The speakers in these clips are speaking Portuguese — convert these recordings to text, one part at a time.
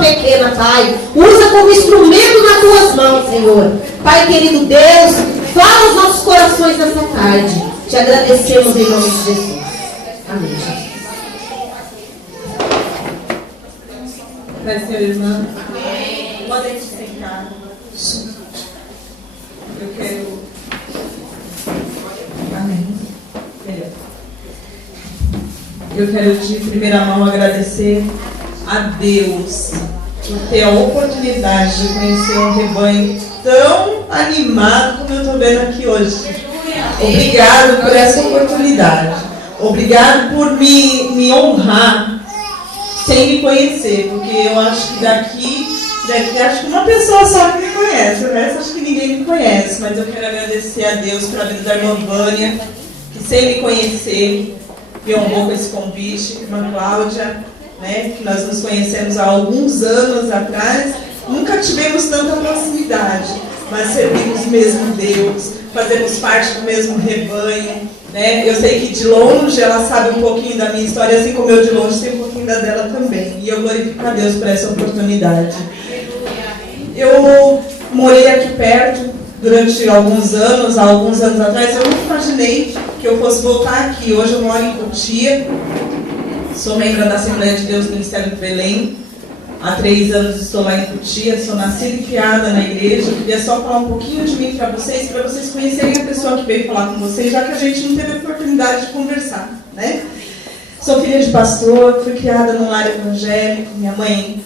pequena, Pai. Usa como instrumento nas tuas mãos, Senhor. Pai querido Deus, fala aos nossos corações nessa tarde. Te agradecemos em nome de Jesus. Amém, Jesus. Pai, Senhor, irmã. Podem se sentar. Eu quero... Amém. Melhor. Eu quero de primeira mão agradecer a Deus por ter a oportunidade de conhecer um rebanho tão animado como eu estou vendo aqui hoje. Obrigado por essa oportunidade. Obrigado por me honrar sem me conhecer, porque eu acho que daqui acho que uma pessoa só que me conhece, o resto acho que ninguém me conhece, mas eu quero agradecer a Deus pela vida da irmã Vânia, que sem me conhecer me honrou com esse convite, irmã Cláudia, né, que nós nos conhecemos há alguns anos atrás, nunca tivemos tanta proximidade, mas servimos o mesmo Deus, fazemos parte do mesmo rebanho, né? Eu sei que de longe ela sabe um pouquinho da minha história, assim como eu de longe sei um pouquinho da dela também, e eu glorifico a Deus por essa oportunidade. Eu morei aqui perto durante alguns anos atrás, eu nunca imaginei que eu fosse voltar aqui. Hoje eu moro em Cotia, sou membro da Assembleia de Deus do Ministério do Belém. Há 3 anos estou lá em Cotia, sou nascida e criada na igreja. Eu queria só falar um pouquinho de mim para vocês conhecerem a pessoa que veio falar com vocês, já que a gente não teve a oportunidade de conversar, né? Sou filha de pastor, fui criada num lar evangélico, minha mãe,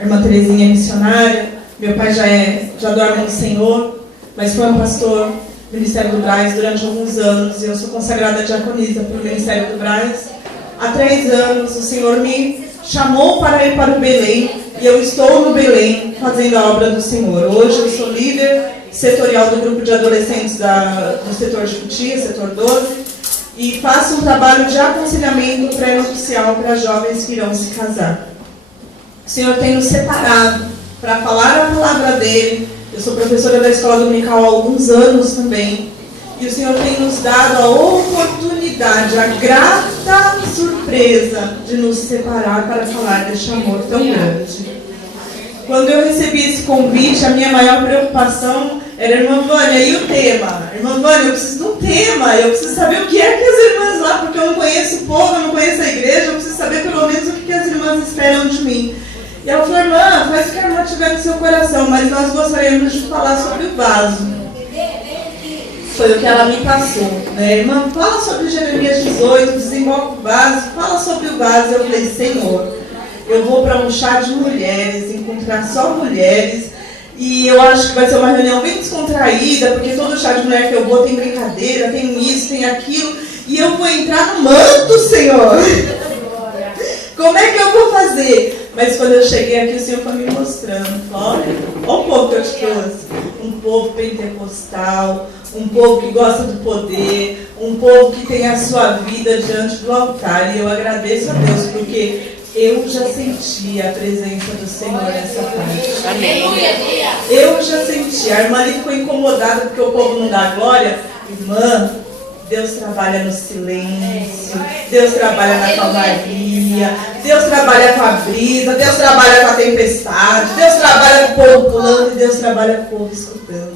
a irmã Terezinha, é missionária. Meu pai já dorme no Senhor, mas foi um pastor do Ministério do Braz durante alguns anos. E eu sou consagrada diaconisa pelo Ministério do Braz. Há 3 anos o Senhor me chamou para ir para o Belém. E eu estou no Belém fazendo a obra do Senhor. Hoje eu sou líder setorial do grupo de adolescentes do setor de Cotia, setor 12. E faço um trabalho de aconselhamento pré-nupcial para jovens que irão se casar. O Senhor tem nos separado para falar a palavra dele. Eu sou professora da escola dominical há alguns anos também. E o Senhor tem nos dado a oportunidade, a grata surpresa de nos separar para falar deste amor tão grande. Quando eu recebi esse convite, a minha maior preocupação era, irmã Vânia, e o tema? Irmã Vânia, eu preciso de um tema, eu preciso saber o que é que as irmãs lá, porque eu não conheço o povo, eu não conheço a igreja, eu preciso saber pelo menos o que as irmãs esperam de mim. E ela falou, irmã, faz o que a irmã tiver no seu coração, mas nós gostaríamos de falar sobre o vaso. Foi o que ela me passou, né? Irmã, fala sobre Jeremias 18, desemboca o vaso, fala sobre o vaso. Eu falei, Senhor, eu vou para um chá de mulheres, encontrar só mulheres, e eu acho que vai ser uma reunião bem descontraída, porque todo chá de mulher que eu vou tem brincadeira, tem isso, tem aquilo, e eu vou entrar no manto, Senhor. Como é que eu vou fazer? Mas quando eu cheguei aqui, o Senhor foi me mostrando. Olha o povo que eu te trouxe. Um povo pentecostal, um povo que gosta do poder, um povo que tem a sua vida diante do altar. E eu agradeço a Deus, porque eu já senti a presença do Senhor nessa tarde. Amém. Eu já senti. A irmã ali ficou incomodada porque o povo não dá glória. Irmã, Deus trabalha no silêncio, Deus trabalha na calmaria, Deus trabalha com a brisa, Deus trabalha com a tempestade, Deus trabalha com o povo pulando e Deus trabalha com o povo escutando.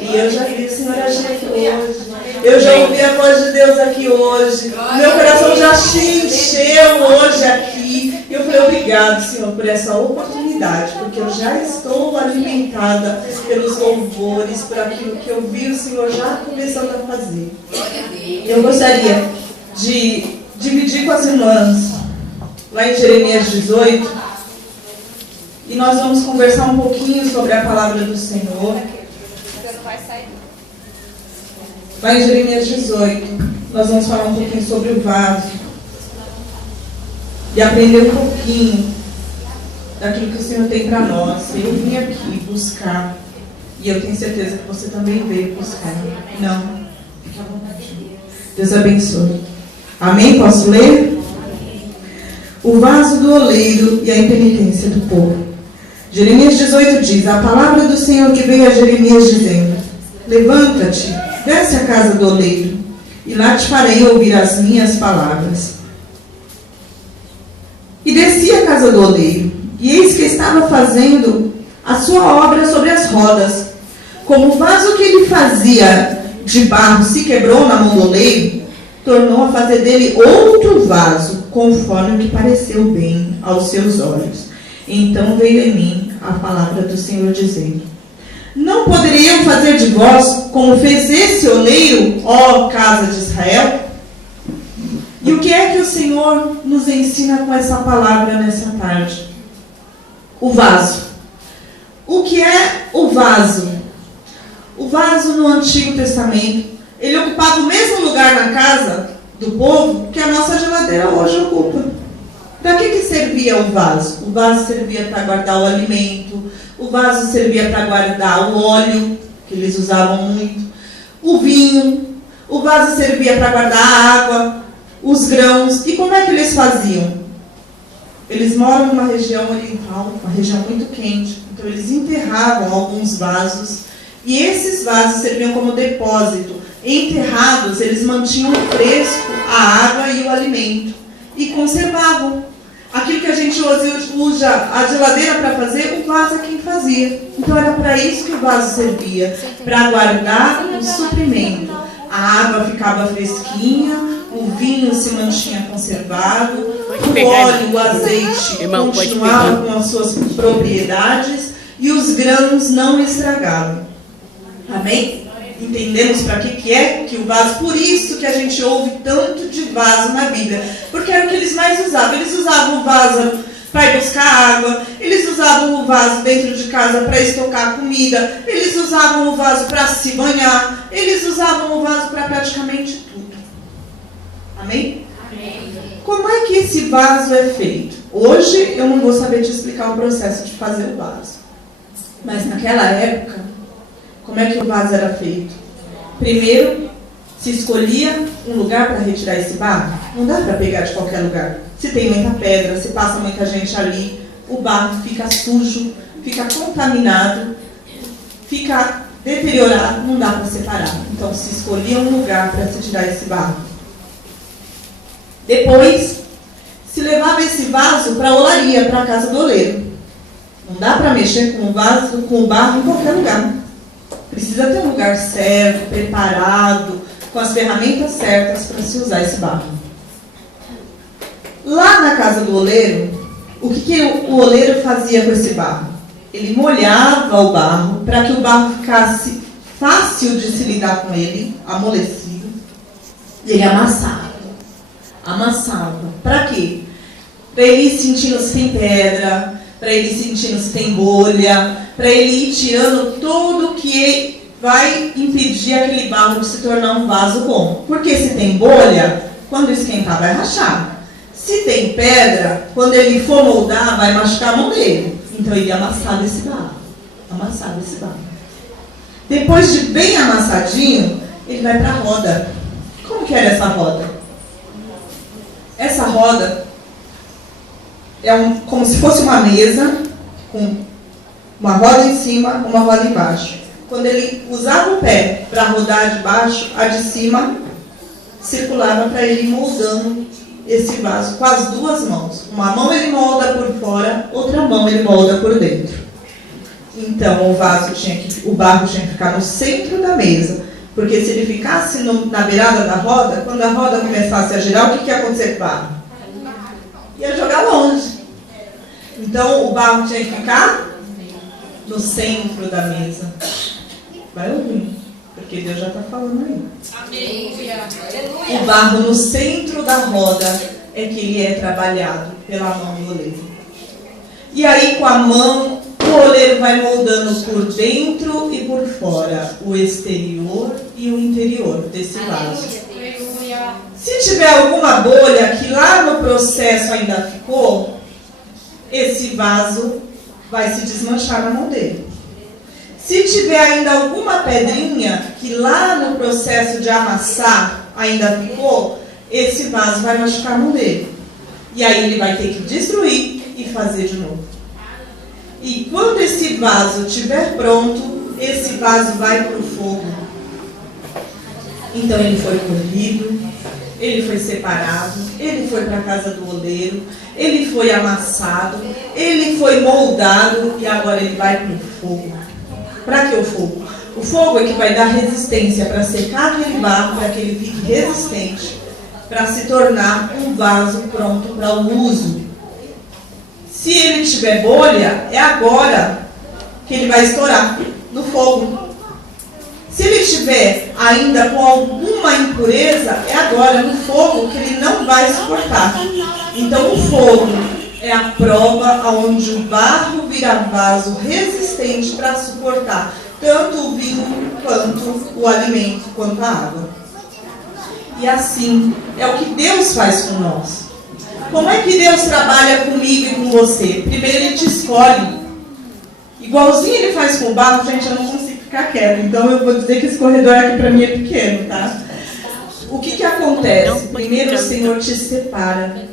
E eu já vi o Senhor agir aqui hoje, eu já ouvi a voz de Deus aqui hoje, meu coração já se encheu hoje aqui. E eu falei, obrigado, Senhor, por essa oportunidade, porque eu já estou alimentada pelos louvores, por aquilo que eu vi o Senhor já começando a fazer. Eu gostaria de dividir com as irmãs, lá em Jeremias 18, e nós vamos conversar um pouquinho sobre a palavra do Senhor. Lá em Jeremias 18, nós vamos falar um pouquinho sobre o vaso e aprender um pouquinho daquilo que o Senhor tem para nós. Eu vim aqui buscar, e eu tenho certeza que você também veio buscar. Não, fique à vontade. Deus abençoe. Amém? Posso ler? O vaso do oleiro e a impenitência do povo. Jeremias 18 diz, a palavra do Senhor que veio a Jeremias dizendo, levanta-te, desce à casa do oleiro, e lá te farei ouvir as minhas palavras. E desci à casa do oleiro, e eis que estava fazendo a sua obra sobre as rodas. Como o vaso que ele fazia de barro se quebrou na mão do oleiro, tornou a fazer dele outro vaso, conforme o que pareceu bem aos seus olhos. Então veio em mim a palavra do Senhor, dizendo: não poderia eu fazer de vós como fez esse oleiro, ó casa de Israel? E o que é que o Senhor nos ensina com essa palavra nessa tarde? O vaso. O que é o vaso? O vaso no Antigo Testamento, ele ocupava o mesmo lugar na casa do povo que a nossa geladeira hoje ocupa. Para que servia o vaso? O vaso servia para guardar o alimento, o vaso servia para guardar o óleo, que eles usavam muito, o vinho, o vaso servia para guardar a água, os grãos. E como é que eles faziam? Eles moram numa região oriental, uma região muito quente, então eles enterravam alguns vasos, e esses vasos serviam como depósito. Enterrados, eles mantinham fresco a água e o alimento, e conservavam. Aquilo que a gente usa a geladeira para fazer, o vaso é quem fazia. Então era para isso que o vaso servia, para guardar o suprimento. A água ficava fresquinha, o vinho se mantinha conservado, o óleo, o azeite continuava com as suas propriedades e os grãos não estragavam. Amém? Entendemos para que é que o vaso, por isso que a gente ouve tanto de vaso na Bíblia, porque era o que eles mais usavam. Eles usavam o vaso para ir buscar água, eles usavam o vaso dentro de casa para estocar comida, eles usavam o vaso para se banhar, eles usavam o vaso para praticamente tudo. Amém? Amém? Como é que esse vaso é feito? Hoje eu não vou saber te explicar o processo de fazer o vaso, mas naquela época, como é que o vaso era feito? Primeiro, se escolhia um lugar para retirar esse barro. Não dá para pegar de qualquer lugar. Se tem muita pedra, se passa muita gente ali, o barro fica sujo, fica contaminado, fica deteriorado, não dá para separar. Então, se escolhia um lugar para se tirar esse barro. Depois, se levava esse vaso para a olaria, para a casa do oleiro. Não dá para mexer com o vaso, com o barro em qualquer lugar. Precisa ter um lugar certo, preparado, com as ferramentas certas para se usar esse barro. Lá na casa do oleiro, o que o oleiro fazia com esse barro? Ele molhava o barro para que o barro ficasse fácil de se lidar com ele, amolecido. E ele amassava. Amassava. Para quê? Para ele ir sentindo se tem pedra, para ele ir sentindo se tem bolha, para ele ir tirando tudo que vai impedir aquele barro de se tornar um vaso bom. Porque se tem bolha, quando esquentar vai rachar. Se tem pedra, quando ele for moldar, vai machucar a mão dele. Então ele amassava esse barro. Amassava esse barro. Depois de bem amassadinho, ele vai para a roda. Como que era essa roda? Essa roda é como se fosse uma mesa com uma roda em cima, uma roda embaixo. Quando ele usava o pé para rodar de baixo, a de cima circulava para ele ir moldando esse vaso com as duas mãos. Uma mão ele molda por fora, outra mão ele molda por dentro. Então o barro tinha que ficar no centro da mesa, porque se ele ficasse na beirada da roda, quando a roda começasse a girar, o que ia acontecer com o barro? Ia jogar longe. Então o barro tinha que ficar no centro da mesa. Vai ouvir, porque Deus já está falando aí. Amém. O barro no centro da roda é que ele é trabalhado pela mão do oleiro. E aí com a mão, o oleiro vai moldando por dentro e por fora, o exterior e o interior desse vaso. Se tiver alguma bolha que lá no processo ainda ficou, esse vaso vai se desmanchar na mão dele. Se tiver ainda alguma pedrinha que lá no processo de amassar ainda ficou, esse vaso vai machucar a mão dele. E aí ele vai ter que destruir e fazer de novo. E quando esse vaso estiver pronto, esse vaso vai para o fogo. Então ele foi colhido, ele foi separado, ele foi para a casa do oleiro, ele foi amassado, ele foi moldado e agora ele vai para o fogo. Para que o fogo? O fogo é que vai dar resistência para secar aquele barro, para que ele fique resistente, para se tornar um vaso pronto para o uso. Se ele tiver bolha, é agora que ele vai estourar no fogo. Se ele estiver ainda com alguma impureza, é agora no fogo que ele não vai suportar. Então o fogo é a prova onde o barro vira vaso resistente para suportar tanto o vinho, quanto o alimento, quanto a água. E assim é o que Deus faz com nós. Como é que Deus trabalha comigo e com você? Primeiro ele te escolhe. Igualzinho ele faz com o barro, gente, eu não consigo ficar quieto. Então eu vou dizer que esse corredor aqui para mim é pequeno, tá? O que acontece? Primeiro o Senhor te separa.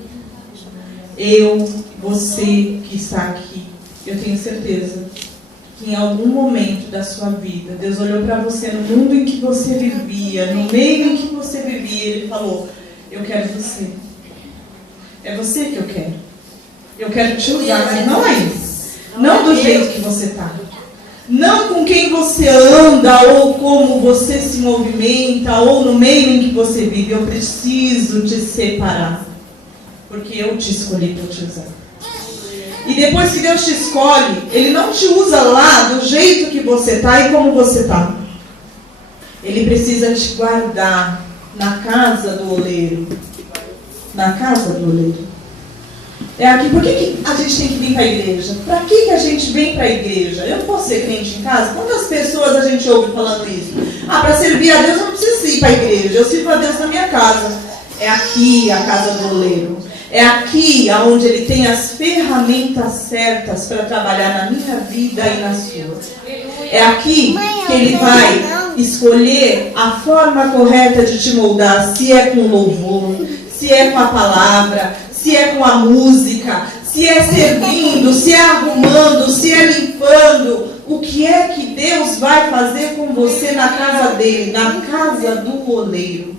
Eu, você que está aqui, eu tenho certeza que em algum momento da sua vida, Deus olhou para você no mundo em que você vivia, no meio em que você vivia, Ele falou, eu quero você. É você que eu quero. Eu quero te usar, mas não é isso. Não do jeito que você está. Não com quem você anda, ou como você se movimenta, ou no meio em que você vive. Eu preciso te separar. Porque eu te escolhi para te usar. E depois que Deus te escolhe, Ele não te usa lá do jeito que você está e como você está. Ele precisa te guardar na casa do oleiro. Na casa do oleiro. É aqui. Por que a gente tem que vir para a igreja? Para que a gente vem para a igreja? Eu não posso ser crente em casa? Quantas pessoas a gente ouve falando isso? Para servir a Deus eu não preciso ir para a igreja. Eu sirvo a Deus na minha casa. É aqui a casa do oleiro. É aqui onde Ele tem as ferramentas certas para trabalhar na minha vida e na sua. É aqui que Ele vai escolher a forma correta de te moldar, se é com louvor, se é com a palavra, se é com a música, se é servindo, se é arrumando, se é limpando. O que é que Deus vai fazer com você na casa dele, na casa do oleiro?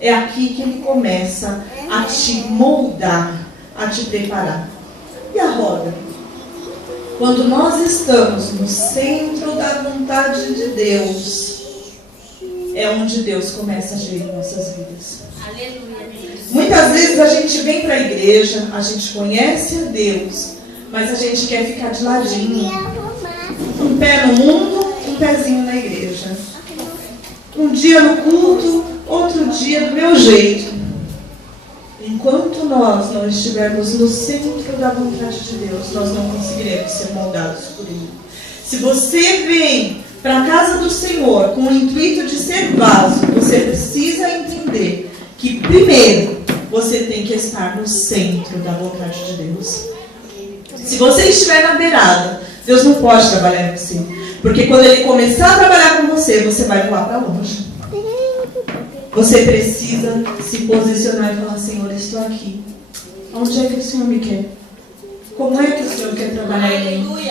É aqui que Ele começa a te moldar, a te preparar. E a roda? Quando nós estamos no centro da vontade de Deus, é onde Deus começa a agir em nossas vidas. Aleluia. Muitas vezes a gente vem para a igreja, a gente conhece a Deus, mas a gente quer ficar de ladinho. Um pé no mundo, um pezinho na igreja. Um dia no culto, outro dia do meu jeito. Enquanto nós não estivermos no centro da vontade de Deus, nós não conseguiremos ser moldados por Ele. Se você vem para a casa do Senhor com o intuito de ser vaso, você precisa entender que primeiro você tem que estar no centro da vontade de Deus. Se você estiver na beirada, Deus não pode trabalhar em você. Porque quando Ele começar a trabalhar com você, você vai voar para longe. Você precisa se posicionar e falar, Senhor, estou aqui. Onde é que o Senhor me quer? Como é que o Senhor quer trabalhar em mim?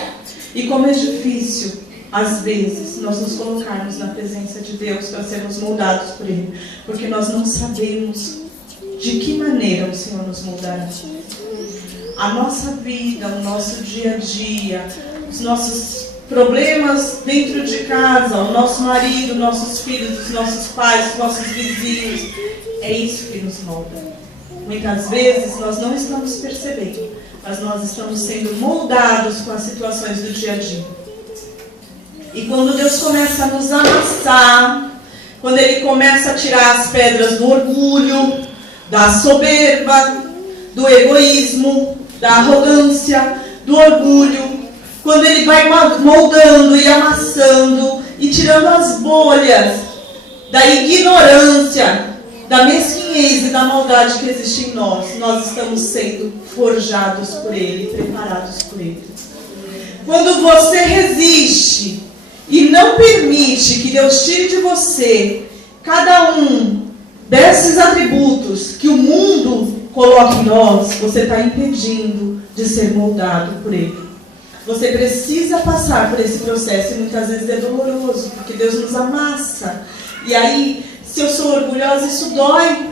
E como é difícil, às vezes, nós nos colocarmos na presença de Deus para sermos moldados por Ele. Porque nós não sabemos de que maneira o Senhor nos moldará. A nossa vida, o nosso dia a dia, os nossos problemas dentro de casa, o nosso marido, nossos filhos, os nossos pais, os nossos vizinhos, é isso que nos molda. Muitas vezes nós não estamos percebendo, mas nós estamos sendo moldados com as situações do dia a dia. E quando Deus começa a nos amassar, quando Ele começa a tirar as pedras do orgulho, da soberba, do egoísmo, da arrogância, do orgulho, quando Ele vai moldando e amassando e tirando as bolhas da ignorância, da mesquinhez e da maldade que existe em nós, nós estamos sendo forjados por Ele, preparados por Ele. Quando você resiste e não permite que Deus tire de você cada um desses atributos que o mundo coloca em nós, você está impedindo de ser moldado por Ele. Você precisa passar por esse processo e muitas vezes é doloroso, porque Deus nos amassa. E aí, se eu sou orgulhosa, isso dói.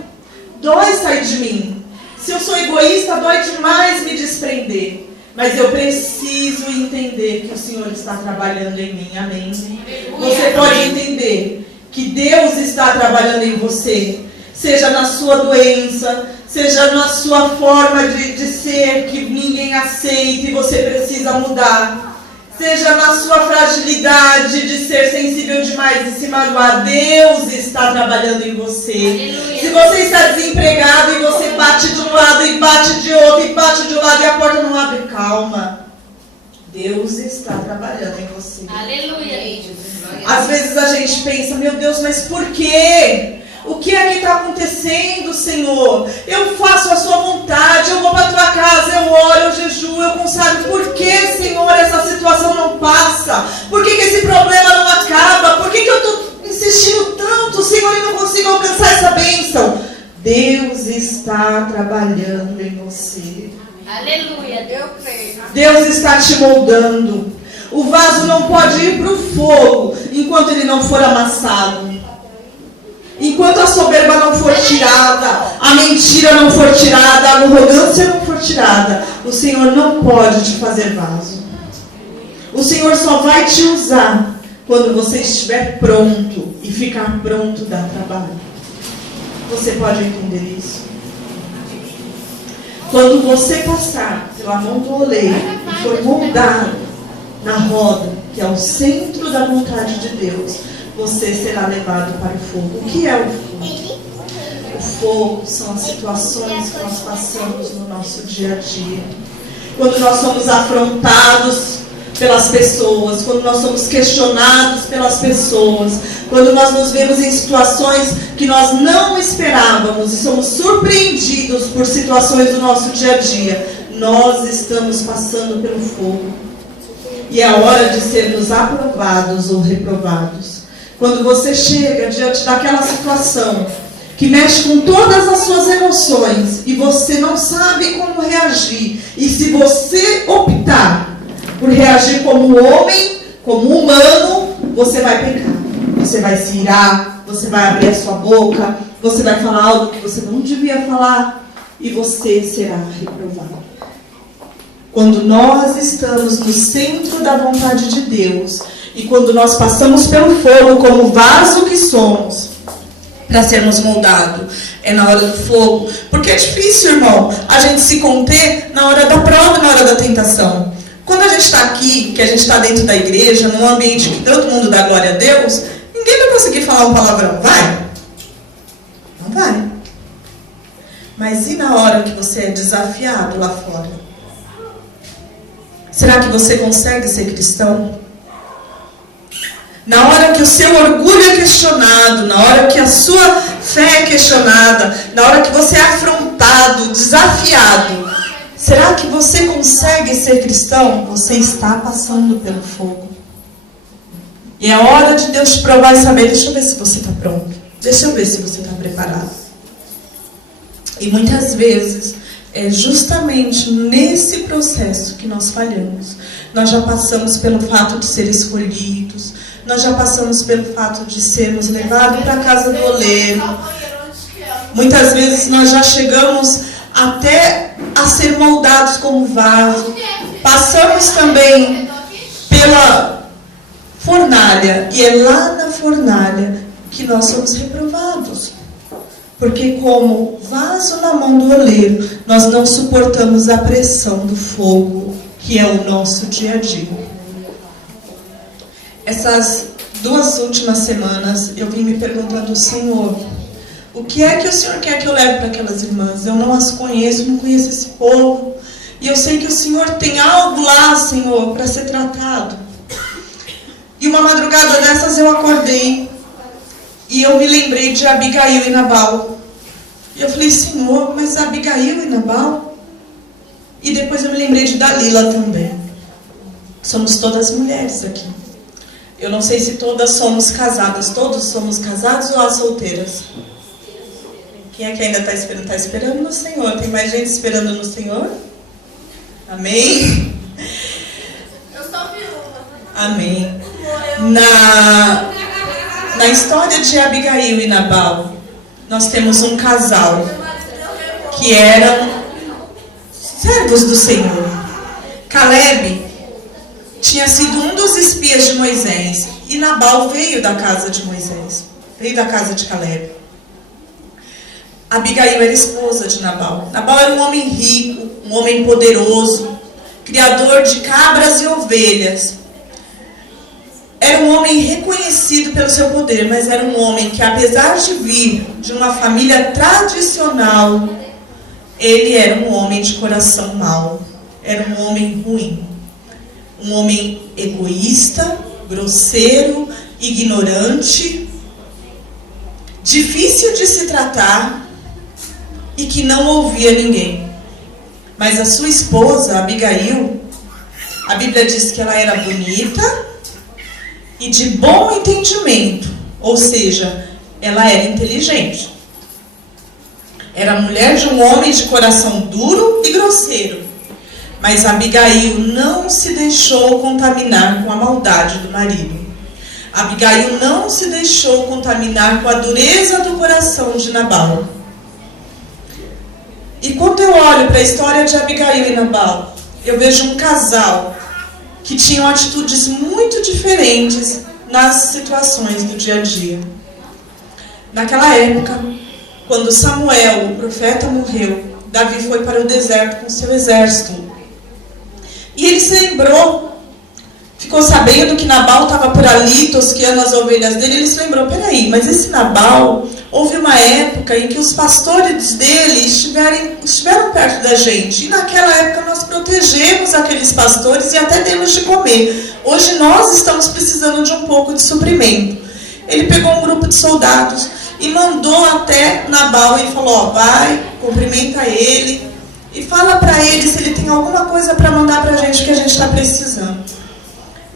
dói sair de mim. Se eu sou egoísta, dói demais me desprender. Mas eu preciso entender que o Senhor está trabalhando em mim. Amém? Você pode entender que Deus está trabalhando em você. Seja na sua doença, seja na sua forma de ser que ninguém aceita e você precisa mudar. Seja na sua fragilidade de ser sensível demais e se magoar. Deus está trabalhando em você. Aleluia. Se você está desempregado e você bate de um lado e bate de outro e bate de um lado e a porta não abre, calma. Deus está trabalhando em você. Aleluia. Às vezes a gente pensa, meu Deus, mas por quê? O que é que está acontecendo, Senhor? Eu faço a sua vontade, eu vou para a tua casa, eu oro, eu jejuo, eu consagro. Por que, Senhor, essa situação não passa? Por que esse problema não acaba? Por que eu estou insistindo tanto, Senhor, e não consigo alcançar essa bênção? Deus está trabalhando em você. Aleluia, eu creio. Deus está te moldando. O vaso não pode ir para o fogo enquanto ele não for amassado. Enquanto a soberba não for tirada, a mentira não for tirada, a arrogância não for tirada, o Senhor não pode te fazer vaso. O Senhor só vai te usar quando você estiver pronto, e ficar pronto dá trabalho. Você pode entender isso? Quando você passar pela mão do oleiro e for moldado na roda, que é o centro da vontade de Deus, você será levado para o fogo. O que é o fogo? O fogo são as situações que nós passamos no nosso dia a dia. Quando nós somos afrontados pelas pessoas, quando nós somos questionados pelas pessoas, quando nós nos vemos em situações que nós não esperávamos e somos surpreendidos por situações do nosso dia a dia, nós estamos passando pelo fogo. E é hora de sermos aprovados ou reprovados. Quando você chega diante daquela situação que mexe com todas as suas emoções e você não sabe como reagir, e se você optar por reagir como homem, como humano, você vai pecar. Você vai se irar, você vai abrir a sua boca, você vai falar algo que você não devia falar e você será reprovado. Quando nós estamos no centro da vontade de Deus e quando nós passamos pelo fogo como vaso que somos para sermos moldados, é na hora do fogo. Porque é difícil, irmão, a gente se conter na hora da prova, na hora da tentação. Quando a gente está aqui, que a gente está dentro da igreja, num ambiente que todo mundo dá glória a Deus, ninguém vai conseguir falar um palavrão, vai? Não vai. Mas e na hora que você é desafiado lá fora? Será que você consegue ser cristão? Na hora que o seu orgulho é questionado, na hora que a sua fé é questionada, na hora que você é afrontado, desafiado, será que você consegue ser cristão? Você está passando pelo fogo. E é hora de Deus te provar e saber, deixa eu ver se você está pronto. Deixa eu ver se você está preparado. E muitas vezes é justamente nesse processo que nós falhamos. Nós já passamos pelo fato de ser escolhidos, nós já passamos pelo fato de sermos levados para a casa do oleiro. Muitas vezes nós já chegamos até a ser moldados como vaso. Passamos também pela fornalha, e é lá na fornalha que nós somos reprovados. Porque como vaso na mão do oleiro, nós não suportamos a pressão do fogo, que é o nosso dia a dia. Essas 2 últimas semanas, eu vim me perguntando, Senhor, o que é que o Senhor quer que eu leve para aquelas irmãs? Eu não as conheço, não conheço esse povo. E eu sei que o Senhor tem algo lá, Senhor, para ser tratado. E uma madrugada dessas eu acordei e eu me lembrei de Abigail e Nabal. E eu falei, Senhor, mas Abigail e Nabal? E depois eu me lembrei de Dalila também. Somos todas mulheres aqui. Eu não sei se todas somos casadas. Todos somos casados ou as solteiras? Quem é que ainda está esperando? Está esperando no Senhor. Tem mais gente esperando no Senhor? Amém? Eu sou viúva. Amém. Na história de Abigail e Nabal, nós temos um casal que eram servos do Senhor. Caleb tinha sido um dos espias de Moisés. E Nabal veio da casa de Moisés. Veio da casa de Caleb. Abigail era esposa de Nabal. Nabal era um homem rico, um homem poderoso, criador de cabras e ovelhas. Era um homem reconhecido pelo seu poder, mas era um homem que, apesar de vir de uma família tradicional, ele era um homem de coração mau. Era um homem ruim. Um homem egoísta, grosseiro, ignorante, difícil de se tratar e que não ouvia ninguém. Mas a sua esposa, Abigail, a Bíblia diz que ela era bonita e de bom entendimento, ou seja, ela era inteligente. Era mulher de um homem de coração duro e grosseiro. Mas Abigail não se deixou contaminar com a maldade do marido. Abigail não se deixou contaminar com a dureza do coração de Nabal. E quando eu olho para a história de Abigail e Nabal, eu vejo um casal que tinham atitudes muito diferentes nas situações do dia a dia. Naquela época, quando Samuel, o profeta, morreu, Davi foi para o deserto com seu exército. E ele se lembrou, ficou sabendo que Nabal estava por ali, tosqueando as ovelhas dele. Ele se lembrou, peraí, mas esse Nabal, houve uma época em que os pastores dele estiveram perto da gente. E naquela época nós protegemos aqueles pastores e até demos de comer. Hoje nós estamos precisando de um pouco de suprimento. Ele pegou um grupo de soldados e mandou até Nabal e falou, ó, vai, cumprimenta ele. E fala para ele se ele tem alguma coisa para mandar para a gente que a gente está precisando.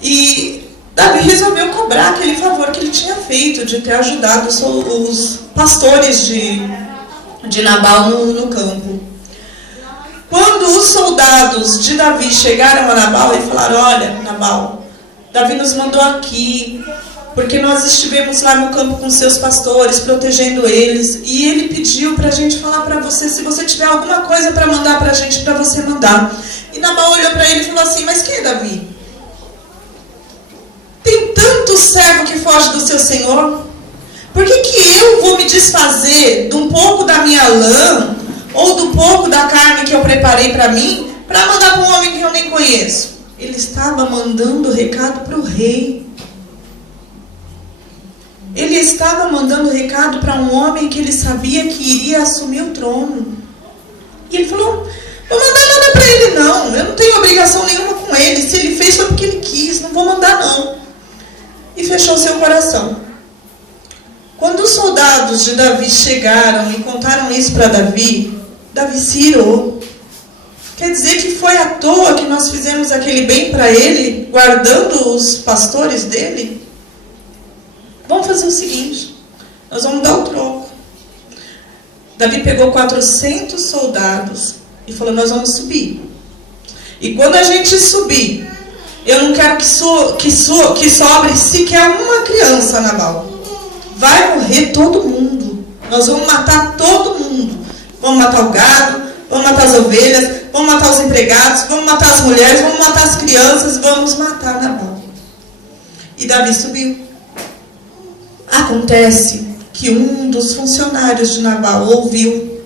E Davi resolveu cobrar aquele favor que ele tinha feito de ter ajudado os pastores de Nabal no campo. Quando os soldados de Davi chegaram a Nabal e falaram, olha, Nabal, Davi nos mandou aqui, porque nós estivemos lá no campo com seus pastores, protegendo eles, e ele pediu para a gente falar para você, se você tiver alguma coisa para mandar para a gente, para você mandar. E Nabal olhou para ele e falou assim, mas quem é Davi? Tem tanto servo que foge do seu senhor? Por que eu vou me desfazer de um pouco da minha lã, ou do pouco da carne que eu preparei para mim, para mandar para um homem que eu nem conheço? Ele estava mandando recado para o rei. Ele estava mandando recado para um homem que ele sabia que iria assumir o trono. E ele falou, vou mandar nada para ele não, eu não tenho obrigação nenhuma com ele, se ele fez foi porque ele quis, não vou mandar não. E fechou seu coração. Quando os soldados de Davi chegaram e contaram isso para Davi, Davi se irou. Quer dizer que foi à toa que nós fizemos aquele bem para ele, guardando os pastores dele? Vamos fazer o seguinte, nós vamos dar o troco. Davi pegou 400 soldados e falou, nós vamos subir. E quando a gente subir, eu não quero que sobre sequer uma criança, Nabal. Vai morrer todo mundo. Nós vamos matar todo mundo. Vamos matar o gado, vamos matar as ovelhas, vamos matar os empregados, vamos matar as mulheres, vamos matar as crianças, vamos matar Nabal. E Davi subiu. Acontece que um dos funcionários de Nabal ouviu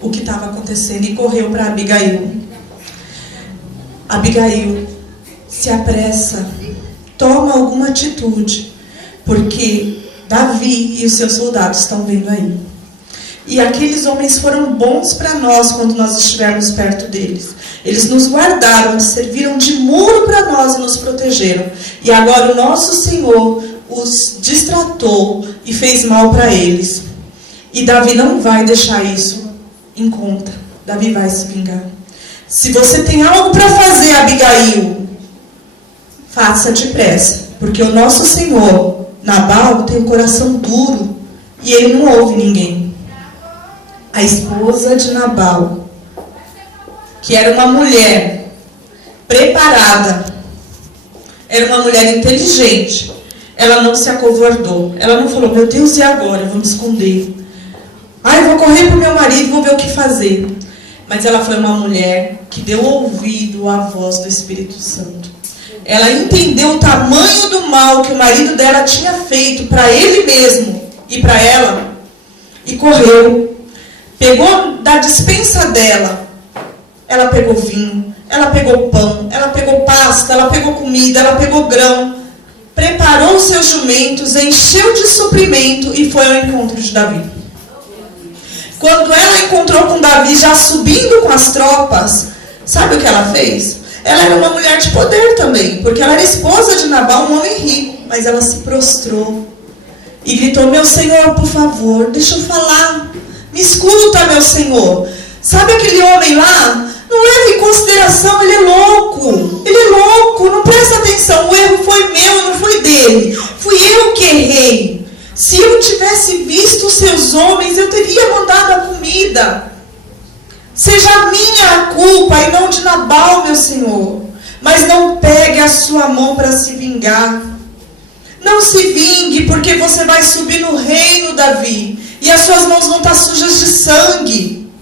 o que estava acontecendo e correu para Abigail. Abigail se apressa, toma alguma atitude, porque Davi e os seus soldados estão vindo aí. E aqueles homens foram bons para nós quando nós estivermos perto deles. Eles nos guardaram, serviram de muro para nós e nos protegeram. E agora o nosso Senhor os distratou e fez mal para eles. E Davi não vai deixar isso em conta. Davi vai se vingar. Se você tem algo para fazer, Abigail, faça depressa. Porque o nosso Senhor, Nabal, tem um coração duro e ele não ouve ninguém. A esposa de Nabal, que era uma mulher preparada, era uma mulher inteligente, ela não se acovardou. Ela não falou, meu Deus, e agora? Eu vou me esconder. Ah, eu vou correr pro meu marido, vou ver o que fazer. Mas ela foi uma mulher que deu ouvido à voz do Espírito Santo. Ela entendeu o tamanho do mal que o marido dela tinha feito para ele mesmo e para ela. E correu. Pegou da despensa dela. Ela pegou vinho, ela pegou pão, ela pegou pasta, ela pegou comida, ela pegou grão. Preparou os seus jumentos, encheu de suprimento e foi ao encontro de Davi. Quando ela encontrou com Davi já subindo com as tropas, sabe o que ela fez? Ela era uma mulher de poder também, porque ela era esposa de Nabal, um homem rico. Mas ela se prostrou e gritou: meu senhor, por favor, deixa eu falar. Me escuta, meu senhor. Sabe aquele homem lá? Não leva em consideração, ele é louco. Ele é louco, não presta atenção. O erro foi meu, não foi dele. Fui eu que errei. Se eu tivesse visto os seus homens, eu teria mandado a comida. Seja minha a culpa e não de Nabal, meu senhor. Mas não pegue a sua mão para se vingar. Não se vingue, porque você vai subir no reino, Davi. E as suas mãos vão estar sujas de sangue.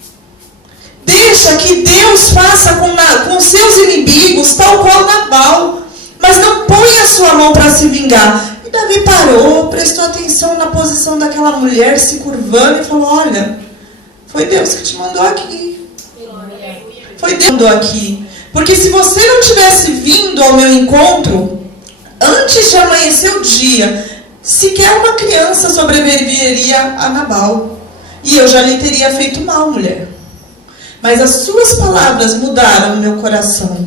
Deixa que Deus faça com seus inimigos tal qual Nabal. Mas não ponha a sua mão para se vingar. E Davi parou, prestou atenção na posição daquela mulher, se curvando e falou: olha, foi Deus que te mandou aqui. Foi Deus que te mandou aqui. Porque se você não tivesse vindo ao meu encontro, antes de amanhecer o dia, sequer uma criança sobreviveria a Nabal. E eu já lhe teria feito mal, mulher. Mas as suas palavras mudaram o meu coração.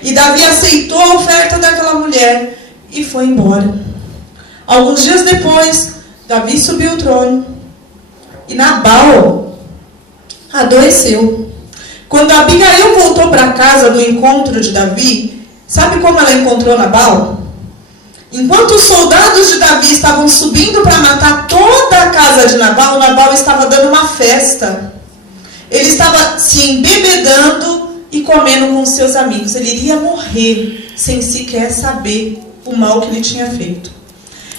E Davi aceitou a oferta daquela mulher e foi embora. Alguns dias depois, Davi subiu o trono. E Nabal adoeceu. Quando Abigail voltou para casa do encontro de Davi, sabe como ela encontrou Nabal? Enquanto os soldados de Davi estavam subindo para matar toda a casa de Nabal, Nabal estava dando uma festa. Ele estava se embebedando e comendo com seus amigos. Ele iria morrer sem sequer saber o mal que ele tinha feito.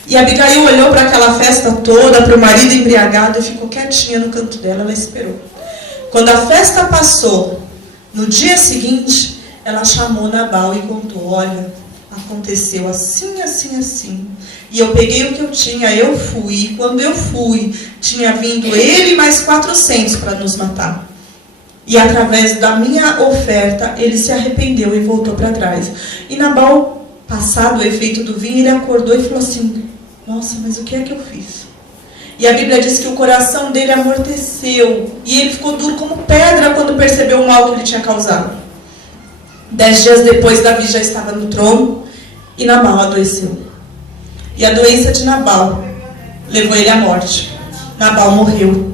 E Abigail olhou para aquela festa toda, para o marido embriagado, e ficou quietinha no canto dela. Ela esperou. Quando a festa passou, no dia seguinte, ela chamou Nabal e contou: olha, aconteceu assim, assim, assim. E eu peguei o que eu tinha, eu fui. E quando eu fui, tinha vindo ele mais 400 para nos matar. E através da minha oferta, ele se arrependeu e voltou para trás. E Nabal, passado o efeito do vinho, ele acordou e falou assim: nossa, mas o que é que eu fiz? E a Bíblia diz que o coração dele amorteceu. E ele ficou duro como pedra quando percebeu o mal que ele tinha causado. 10 dias depois, Davi já estava no trono e Nabal adoeceu. E a doença de Nabal levou ele à morte. Nabal morreu.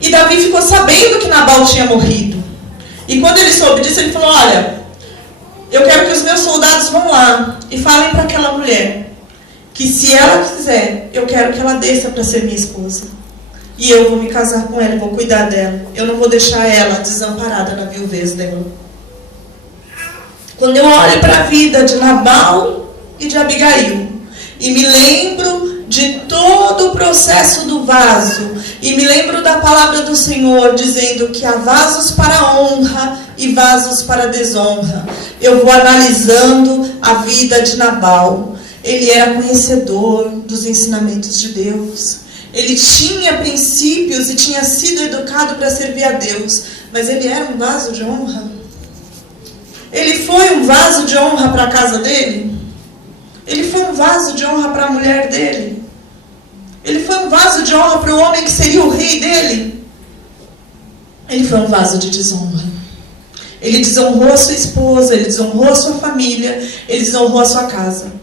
E Davi ficou sabendo que Nabal tinha morrido. E quando ele soube disso, ele falou: olha, eu quero que os meus soldados vão lá e falem para aquela mulher que se ela quiser, eu quero que ela desça para ser minha esposa. E eu vou me casar com ela, vou cuidar dela. Eu não vou deixar ela desamparada na viuvez dela. Quando eu olho para a vida de Nabal e de Abigail, e me lembro de todo o processo do vaso, e me lembro da palavra do Senhor dizendo que há vasos para honra e vasos para desonra, eu vou analisando a vida de Nabal. Ele era conhecedor dos ensinamentos de Deus. Ele tinha princípios e tinha sido educado para servir a Deus. Mas ele era um vaso de honra? Ele foi um vaso de honra para a casa dele? Ele foi um vaso de honra para a mulher dele? Ele foi um vaso de honra para o homem que seria o rei dele? Ele foi um vaso de desonra. Ele desonrou a sua esposa, ele desonrou a sua família, ele desonrou a sua casa.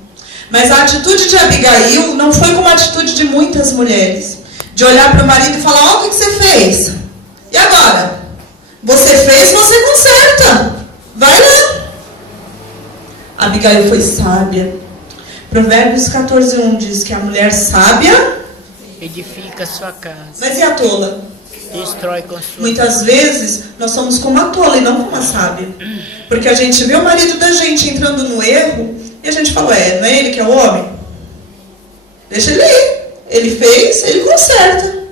Mas a atitude de Abigail não foi como a atitude de muitas mulheres. De olhar para o marido e falar: ó, o que você fez? E agora? Você fez, você conserta. Vai lá. Abigail foi sábia. Provérbios 14:1 diz que a mulher sábia edifica a sua casa. Mas e a tola? Destrói com sua. Muitas vezes nós somos como a tola e não como a sábia. Porque a gente vê o marido da gente entrando no erro e a gente fala: não é ele que é o homem? Deixa ele ir. Ele fez, ele conserta.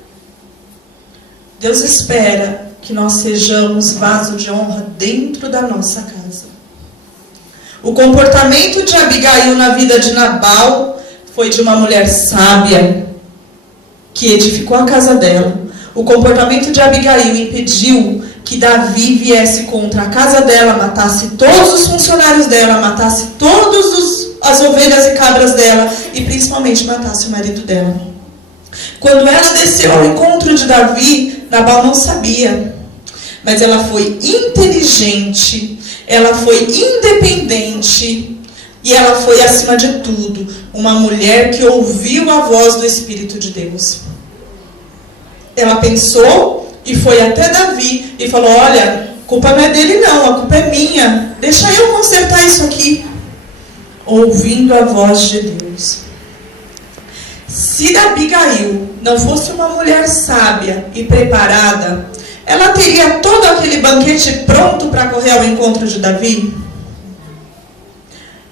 Deus espera que nós sejamos vaso de honra dentro da nossa casa. O comportamento de Abigail na vida de Nabal foi de uma mulher sábia que edificou a casa dela. O comportamento de Abigail impediu que Davi viesse contra a casa dela, matasse todos os funcionários dela, matasse todas as ovelhas e cabras dela e principalmente matasse o marido dela. Quando ela desceu ao encontro de Davi, Nabal não sabia, mas ela foi inteligente, ela foi independente e ela foi, acima de tudo, uma mulher que ouviu a voz do Espírito de Deus. Ela pensou e foi até Davi e falou: olha, a culpa não é dele não, a culpa é minha, deixa eu consertar isso aqui. Ouvindo a voz de Deus. Se Abigail não fosse uma mulher sábia e preparada, ela teria todo aquele banquete pronto para correr ao encontro de Davi?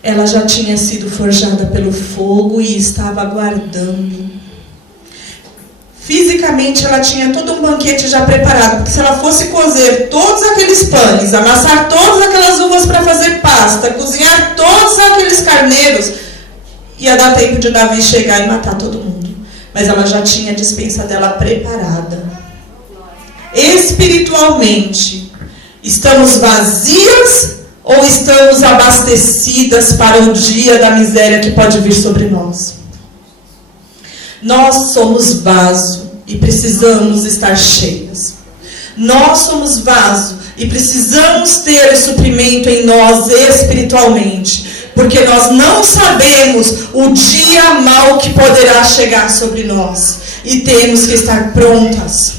Ela já tinha sido forjada pelo fogo e estava aguardando. Fisicamente ela tinha todo um banquete já preparado, porque se ela fosse cozer todos aqueles pães, amassar todas aquelas uvas para fazer pasta, cozinhar todos aqueles carneiros, ia dar tempo de Davi chegar e matar todo mundo. Mas ela já tinha a despensa dela preparada. Espiritualmente, estamos vazias ou estamos abastecidas para o dia da miséria que pode vir sobre nós? Nós somos vaso e precisamos estar cheias. Nós somos vaso e precisamos ter o suprimento em nós espiritualmente, porque nós não sabemos o dia mau que poderá chegar sobre nós e temos que estar prontas.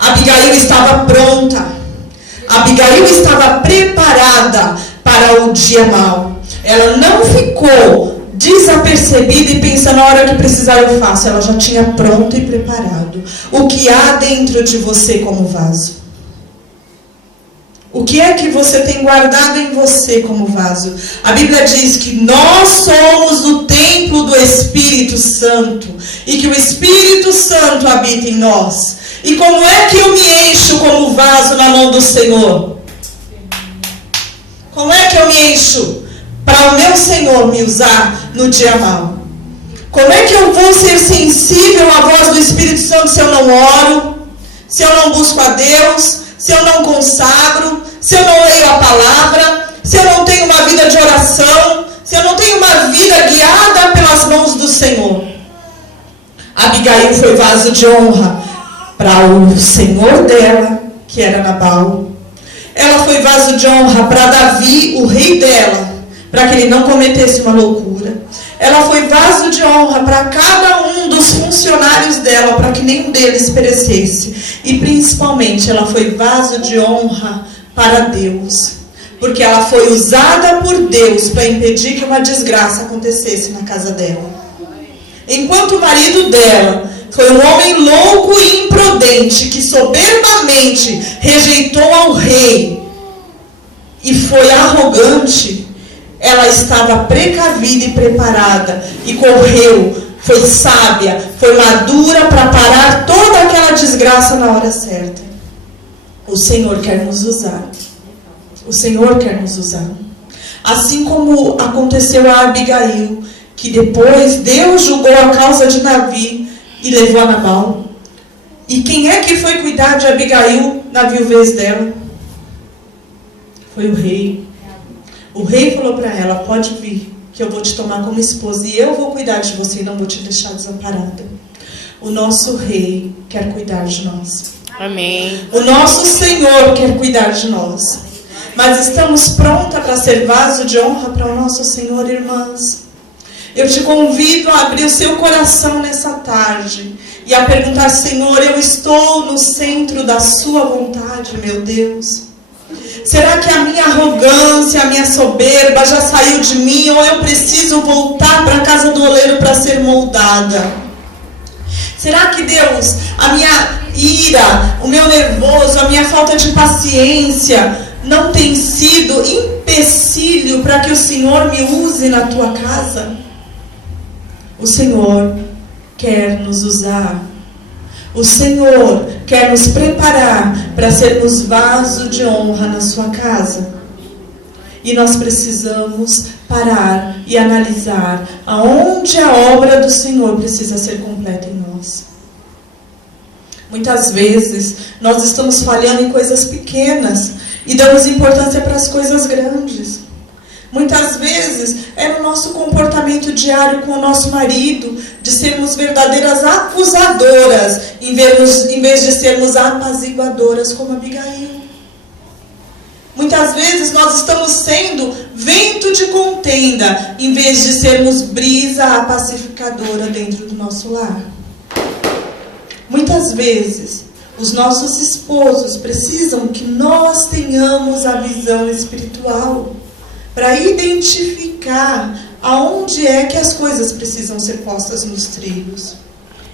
Abigail estava pronta. Abigail estava preparada para o dia mau. Ela não ficou desapercebida e pensando: na hora que precisar eu faço. Ela já tinha pronto e preparado. O que há dentro de você como vaso? O que é que você tem guardado em você como vaso? A Bíblia diz que nós somos o templo do Espírito Santo e que o Espírito Santo habita em nós. E como é que eu me encho como vaso na mão do Senhor? Como é que eu me encho para o meu Senhor me usar no dia mau? Como é que eu vou ser sensível à voz do Espírito Santo se eu não oro, se eu não busco a Deus, se eu não consagro, se eu não leio a palavra, se eu não tenho uma vida de oração, se eu não tenho uma vida guiada pelas mãos do Senhor? Abigail foi vaso de honra para o senhor dela, que era Nabal. Ela foi vaso de honra para Davi, o rei dela, para que ele não cometesse uma loucura. Ela foi vaso de honra para cada um dos funcionários dela, para que nenhum deles perecesse. E principalmente ela foi vaso de honra para Deus, porque ela foi usada por Deus para impedir que uma desgraça acontecesse na casa dela. Enquanto o marido dela foi um homem louco e imprudente, que soberbamente rejeitou ao rei e foi arrogante, ela estava precavida e preparada e correu, foi sábia, foi madura para parar toda aquela desgraça na hora certa. O Senhor quer nos usar. O Senhor quer nos usar. Assim como aconteceu a Abigail, que depois Deus julgou a causa de Davi e levou a Nabal. E quem é que foi cuidar de Abigail na viuvez dela? Foi o rei. O rei falou para ela: pode vir, que eu vou te tomar como esposa e eu vou cuidar de você e não vou te deixar desamparada. O nosso rei quer cuidar de nós. Amém. O nosso Senhor quer cuidar de nós. Mas estamos prontas para ser vaso de honra para o nosso Senhor, irmãs? Eu te convido a abrir o seu coração nessa tarde e a perguntar: Senhor, eu estou no centro da sua vontade, meu Deus? Será que a minha arrogância, a minha soberba já saiu de mim, ou eu preciso voltar para a casa do oleiro para ser moldada? Será que, Deus, a minha ira, o meu nervoso, a minha falta de paciência não tem sido empecilho para que o Senhor me use na tua casa? O Senhor quer nos usar. O Senhor quer nos preparar para sermos vaso de honra na sua casa. E nós precisamos parar e analisar aonde a obra do Senhor precisa ser completa em nós. Muitas vezes nós estamos falhando em coisas pequenas e damos importância para as coisas grandes. Muitas vezes é no nosso comportamento diário com o nosso marido, de sermos verdadeiras acusadoras, em vez de sermos apaziguadoras como Abigail. Muitas vezes nós estamos sendo vento de contenda, em vez de sermos brisa pacificadora dentro do nosso lar. Muitas vezes os nossos esposos precisam que nós tenhamos a visão espiritual para identificar aonde é que as coisas precisam ser postas nos trilhos.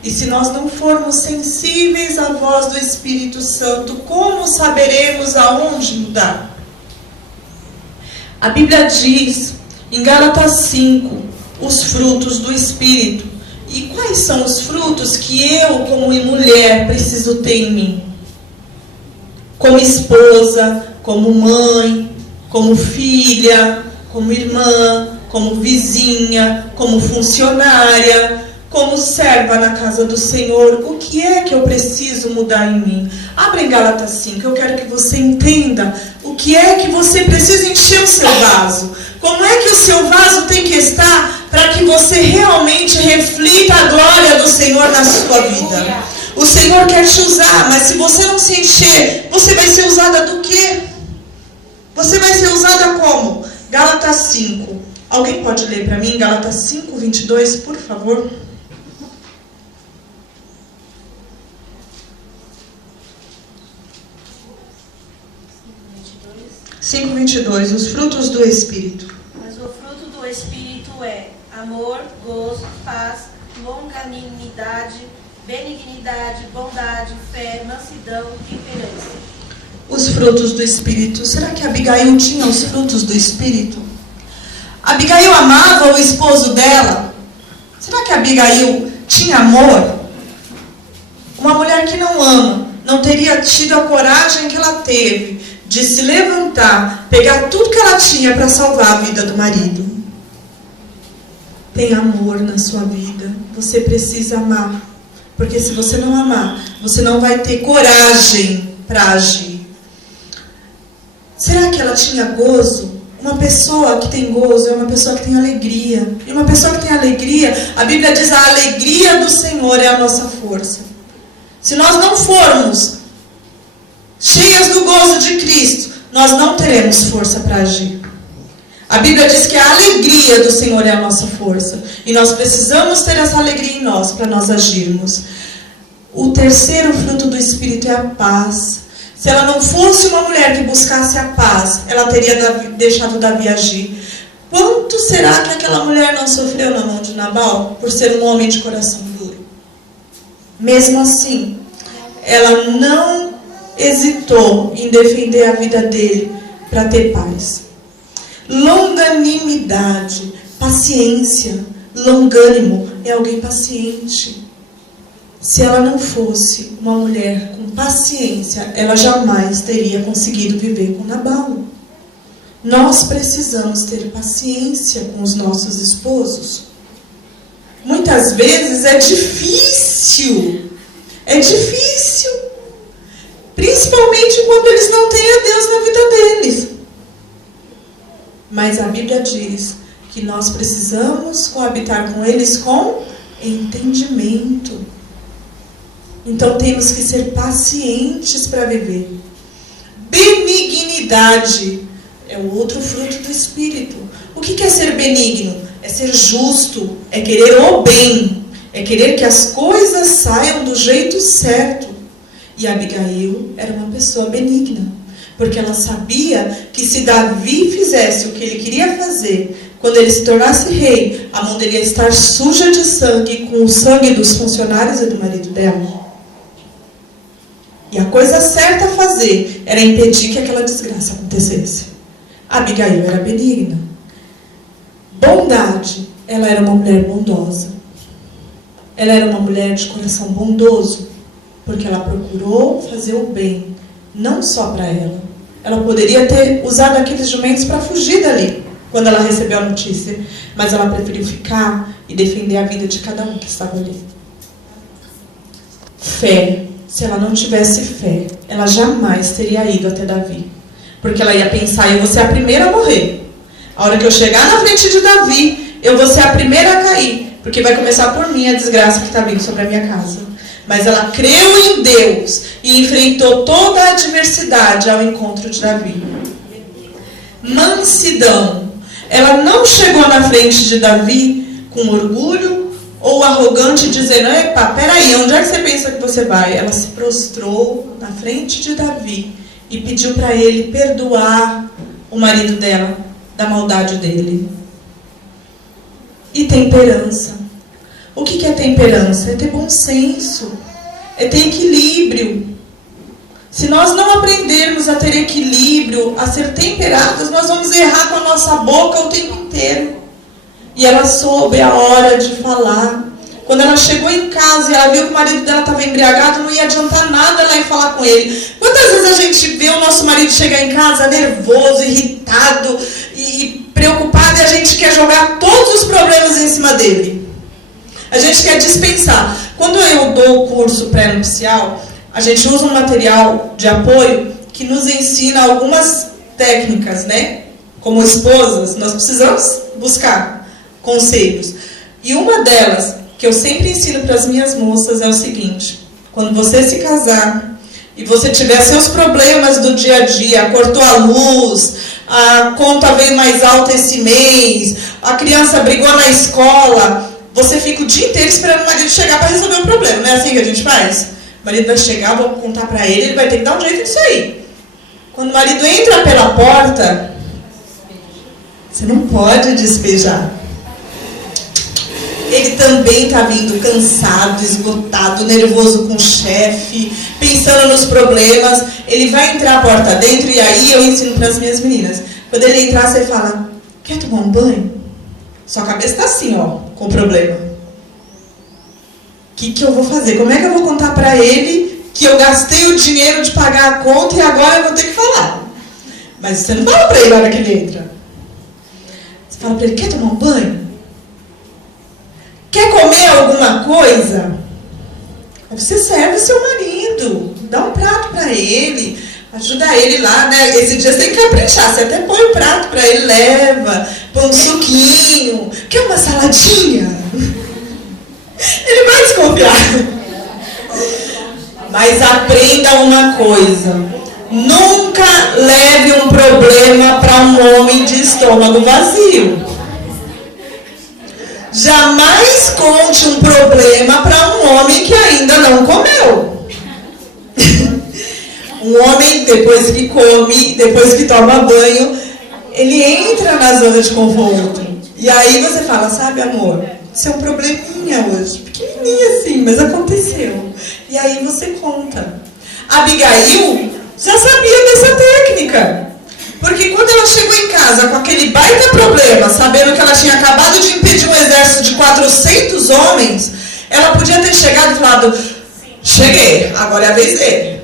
E se nós não formos sensíveis à voz do Espírito Santo, como saberemos aonde mudar? A Bíblia diz, em Gálatas 5, os frutos do Espírito. E quais são os frutos que eu, como mulher, preciso ter em mim? Como esposa, como mãe, como filha, como irmã, como vizinha, como funcionária, como serva na casa do Senhor. O que é que eu preciso mudar em mim? Abra em Gálatas 5, eu quero que você entenda o que é que você precisa encher o seu vaso. Como é que o seu vaso tem que estar para que você realmente reflita a glória do Senhor na sua vida? O Senhor quer te usar, mas se você não se encher, você vai ser usada do quê? Você vai ser usada como? Gálatas 5. Alguém pode ler para mim Gálatas 5, 22, por favor? Cinco, 22, os frutos do Espírito. Mas o fruto do Espírito é amor, gozo, paz, longanimidade, benignidade, bondade, fé, mansidão e temperança. Os frutos do Espírito. Será que Abigail tinha os frutos do Espírito? Abigail amava o esposo dela? Será que Abigail tinha amor? Uma mulher que não ama não teria tido a coragem que ela teve de se levantar, pegar tudo que ela tinha para salvar a vida do marido. Tem amor na sua vida. Você precisa amar. Porque se você não amar, você não vai ter coragem para agir. Será que ela tinha gozo? Uma pessoa que tem gozo é uma pessoa que tem alegria. E uma pessoa que tem alegria, a Bíblia diz, a alegria do Senhor é a nossa força. Se nós não formos cheias do gozo de Cristo, nós não teremos força para agir. A Bíblia diz que a alegria do Senhor é a nossa força. E nós precisamos ter essa alegria em nós, para nós agirmos. O terceiro fruto do Espírito é a paz. Se ela não fosse uma mulher que buscasse a paz, ela teria deixado Davi agir. Quanto será que aquela mulher não sofreu na mão de Nabal, por ser um homem de coração duro? Mesmo assim, ela não hesitou em defender a vida dele para ter paz. Longanimidade, paciência. Longânimo é alguém paciente. Se ela não fosse uma mulher com paciência, ela jamais teria conseguido viver com Nabal. Nós precisamos ter paciência com os nossos esposos. Muitas vezes é difícil. É difícil. Principalmente quando eles não têm a Deus na vida deles. Mas a Bíblia diz que nós precisamos coabitar com eles com entendimento. Então temos que ser pacientes para viver. Benignidade é o outro fruto do Espírito. O que é ser benigno? É ser justo, é querer o bem, é querer que as coisas saiam do jeito certo. E Abigail era uma pessoa benigna, porque ela sabia que se Davi fizesse o que ele queria fazer, quando ele se tornasse rei, a mão dele ia estar suja de sangue, com o sangue dos funcionários e do marido dela. E a coisa certa a fazer era impedir que aquela desgraça acontecesse. Abigail era benigna. Bondade, ela era uma mulher bondosa. Ela era uma mulher de coração bondoso. Porque ela procurou fazer o bem, não só para ela. Ela poderia ter usado aqueles jumentos para fugir dali, quando ela recebeu a notícia. Mas ela preferiu ficar e defender a vida de cada um que estava ali. Fé. Se ela não tivesse fé, ela jamais teria ido até Davi. Porque ela ia pensar, eu vou ser a primeira a morrer. A hora que eu chegar na frente de Davi, eu vou ser a primeira a cair. Porque vai começar por mim a desgraça que está vindo sobre a minha casa. Mas ela creu em Deus e enfrentou toda a adversidade ao encontro de Davi. Mansidão. Ela não chegou na frente de Davi com orgulho ou arrogante, dizendo, epa, peraí, onde é que você pensa que você vai? Ela se prostrou na frente de Davi e pediu para ele perdoar o marido dela da maldade dele. E temperança. O que é temperança? É ter bom senso, é ter equilíbrio. Se nós não aprendermos a ter equilíbrio, a ser temperados, nós vamos errar com a nossa boca o tempo inteiro. E ela soube a hora de falar. Quando ela chegou em casa e ela viu que o marido dela estava embriagado, não ia adiantar nada ela ir falar com ele. Quantas vezes a gente vê o nosso marido chegar em casa nervoso, irritado e preocupado, e a gente quer jogar todos os problemas em cima dele? A gente quer dispensar. Quando eu dou o curso pré-nupcial, a gente usa um material de apoio que nos ensina algumas técnicas, né? Como esposas, nós precisamos buscar conselhos. E uma delas, que eu sempre ensino para as minhas moças, é o seguinte: quando você se casar e você tiver seus problemas do dia a dia, cortou a luz, a conta veio mais alta esse mês, a criança brigou na escola, você fica o dia inteiro esperando o marido chegar para resolver o problema. Não é assim que a gente faz? O marido vai chegar, vou contar para ele vai ter que dar um jeito disso aí. Quando o marido entra pela porta, você não pode despejar. Ele também está vindo cansado, esgotado, nervoso com o chefe, pensando nos problemas. Ele vai entrar a porta dentro e aí eu ensino para as minhas meninas. Quando ele entrar, você fala, quer tomar um banho? Sua cabeça está assim, ó, com o problema. O que eu vou fazer? Como é que eu vou contar para ele que eu gastei o dinheiro de pagar a conta e agora eu vou ter que falar? Mas você não fala para ele na hora que ele entra. Você fala para ele, quer tomar um banho? Quer comer alguma coisa? Aí você serve o seu marido, dá um prato para ele, ajuda ele lá, né? Esse dia você tem que caprichar, você até põe o prato para ele, leva, põe um suquinho, quer uma saladinha? Ele vai desconfiar. Mas aprenda uma coisa, nunca leve um problema para um homem de estômago vazio. Jamais conte um problema para um homem que ainda não comeu. Um homem, depois que come, depois que toma banho, ele entra na zona de conforto. E aí você fala, sabe, amor, isso é um probleminha hoje. Pequenininha assim, mas aconteceu. E aí você conta. Abigail já sabia dessa técnica. Porque quando ela chegou em casa com aquele baita problema, sabendo que ela tinha acabado de impedir um exército de 400 homens, ela podia ter chegado e falado, cheguei, agora é a vez dele.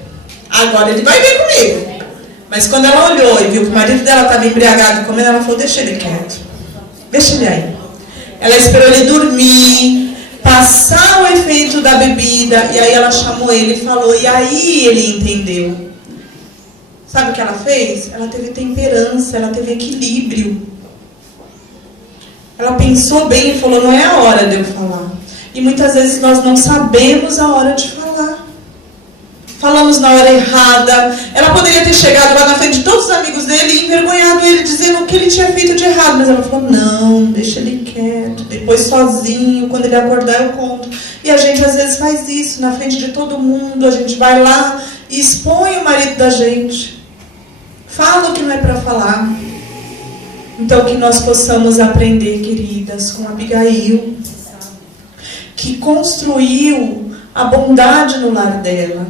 Agora ele vai vir comigo. Mas quando ela olhou e viu que o marido dela estava embriagado e comendo, ela falou, deixa ele quieto. Deixa ele aí. Ela esperou ele dormir, passar o efeito da bebida, e aí ela chamou ele e falou, e aí ele entendeu. Sabe o que ela fez? Ela teve temperança, ela teve equilíbrio. Ela pensou bem e falou, não é a hora de eu falar. E muitas vezes nós não sabemos a hora de falar. Falamos na hora errada. Ela poderia ter chegado lá na frente de todos os amigos dele e envergonhado ele, dizendo o que ele tinha feito de errado. Mas ela falou, não, deixa ele quieto. Depois sozinho, quando ele acordar eu conto. E a gente às vezes faz isso na frente de todo mundo. A gente vai lá e expõe o marido da gente. Fala o que não é para falar. Então que nós possamos aprender, queridas, com Abigail, que construiu a bondade no lar dela,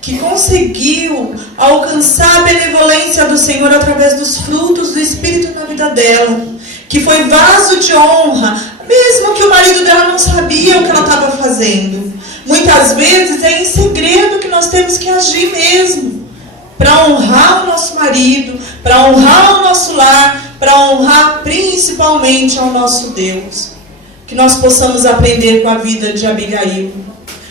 que conseguiu alcançar a benevolência do Senhor através dos frutos do Espírito na vida dela, que foi vaso de honra, mesmo que o marido dela não sabia o que ela estava fazendo, Muitas vezes é em segredo que nós temos que agir mesmo, para honrar o nosso marido, para honrar o nosso lar, para honrar principalmente ao nosso Deus. Que nós possamos aprender com a vida de Abigail,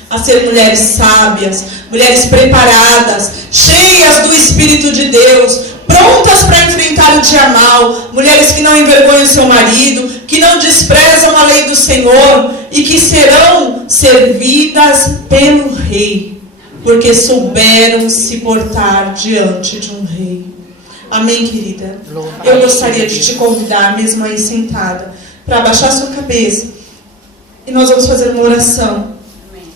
a ser mulheres sábias, mulheres preparadas, cheias do Espírito de Deus, prontas para enfrentar o dia mal, mulheres que não envergonham seu marido, que não desprezam a lei do Senhor e que serão servidas pelo rei, porque souberam se portar diante de um rei. Amém, querida? Eu gostaria de te convidar, mesmo aí sentada, para abaixar sua cabeça e nós vamos fazer uma oração.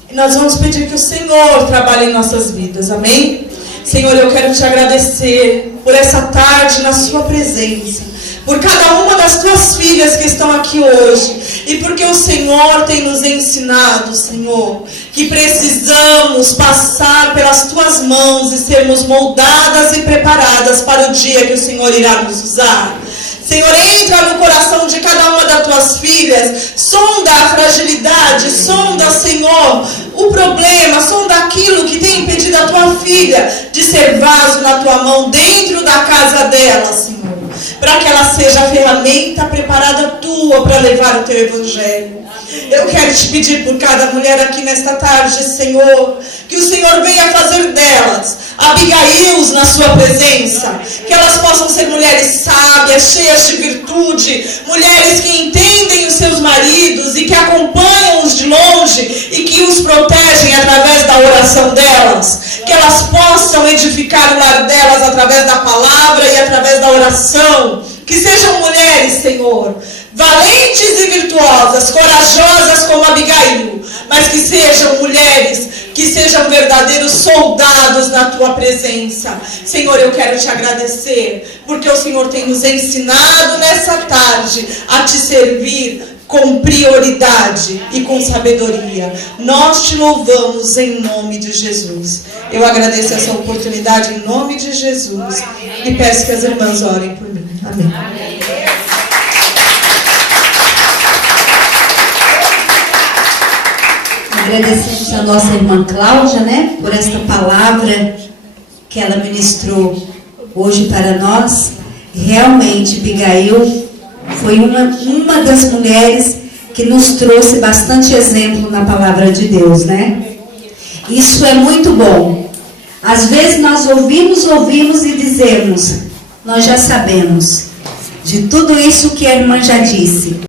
E nós vamos pedir que o Senhor trabalhe em nossas vidas, amém? Senhor, eu quero te agradecer por essa tarde na sua presença, por cada uma das tuas filhas que estão aqui hoje, e porque o Senhor tem nos ensinado, Senhor, que precisamos passar pelas tuas mãos e sermos moldadas e preparadas para o dia que o Senhor irá nos usar. Senhor, entra no coração de cada uma das tuas filhas, sonda a fragilidade, sonda, Senhor, o problema, sonda aquilo que tem impedido a tua filha de ser vaso na tua mão dentro da casa dela, Senhor, para que ela seja a ferramenta preparada tua para levar o teu evangelho. Eu quero te pedir por cada mulher aqui nesta tarde, Senhor, que o Senhor venha fazer delas Abigails na sua presença, que elas possam ser mulheres sábias, cheias de virtude, mulheres que entendem os seus maridos e que acompanham-os de longe e que os protegem através da oração delas, que elas possam edificar o lar delas através da palavra e através da oração, que sejam mulheres, Senhor, valentes e virtuosas, corajosas como Abigail, mas que sejam mulheres, que sejam verdadeiros soldados na tua presença. Senhor, eu quero te agradecer, porque o Senhor tem nos ensinado nessa tarde a te servir com prioridade e com sabedoria. Nós te louvamos em nome de Jesus. Eu agradeço essa oportunidade em nome de Jesus e peço que as irmãs orem por mim. Amém. Agradecemos a nossa irmã Cláudia, né, por esta palavra que ela ministrou hoje para nós. Realmente, Abigail foi uma das mulheres que nos trouxe bastante exemplo na palavra de Deus, né? Isso é muito bom. Às vezes nós ouvimos e dizemos, nós já sabemos de tudo isso que a irmã já disse.